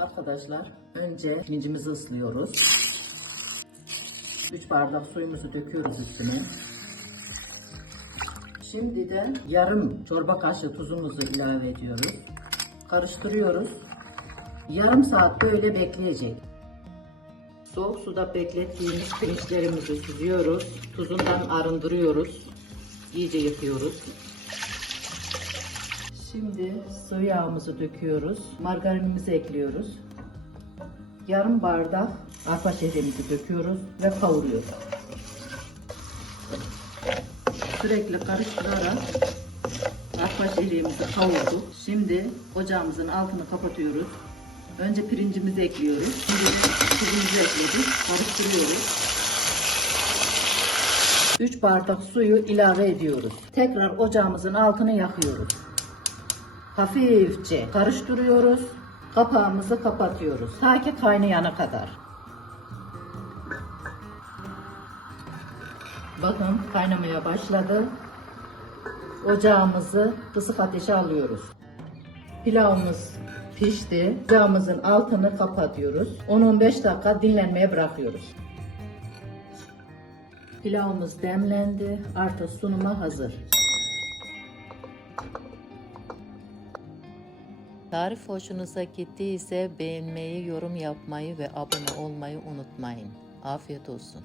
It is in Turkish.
Arkadaşlar, önce pirincimizi ıslıyoruz. 3 bardak suyumuzu döküyoruz üstüne. Şimdi de yarım çorba kaşığı tuzumuzu ilave ediyoruz. Karıştırıyoruz. Yarım saat böyle bekleyecek. Soğuk suda beklettiğimiz pirinçlerimizi süzüyoruz. Tuzundan arındırıyoruz. İyice yıkıyoruz. Şimdi sıvı yağımızı döküyoruz. Margarinimizi ekliyoruz. Yarım bardak arpa şehrimizi döküyoruz ve kavuruyoruz. Sürekli karıştırarak arpa şehrimizi kavurduk. Şimdi ocağımızın altını kapatıyoruz. Önce pirincimizi ekliyoruz. Şimdi tuzumuzu ekledik. Karıştırıyoruz. 3 bardak suyu ilave ediyoruz. Tekrar ocağımızın altını yakıyoruz. Hafifçe karıştırıyoruz. Kapağımızı kapatıyoruz. Ta ki kaynayana kadar. Bakın kaynamaya başladı. Ocağımızı kısık ateşe alıyoruz. Pilavımız pişti. Ocağımızın altını kapatıyoruz. 10-15 dakika dinlenmeye bırakıyoruz. Pilavımız demlendi. Artık sunuma hazır. Tarif hoşunuza gittiyse beğenmeyi, yorum yapmayı ve abone olmayı unutmayın. Afiyet olsun.